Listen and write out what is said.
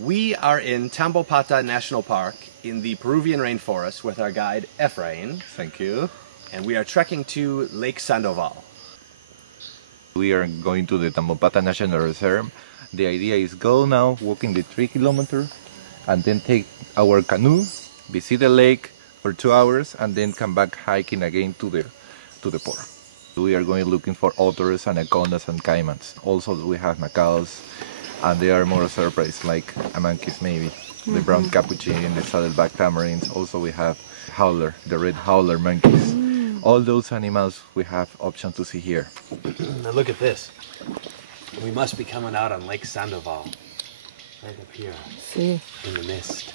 We are in Tambopata National Park in the Peruvian rainforest with our guide Efraine. Thank you. And we are trekking to Lake Sandoval. We are going to the Tambopata National Reserve. The idea is go now, walking the 3 kilometers, and then take our canoe, visit the lake for 2 hours, and then come back hiking again to the port. We are going looking for otters, anacondas, and caimans. Also, we have macaws, and they are more surprised, like monkeys maybe. The brown capuchin, the saddleback tamarins. Also, we have howler, the red howler monkeys. All those animals we have option to see here. Now look at this. We must be coming out on Lake Sandoval. Right up here. Sí. In the mist.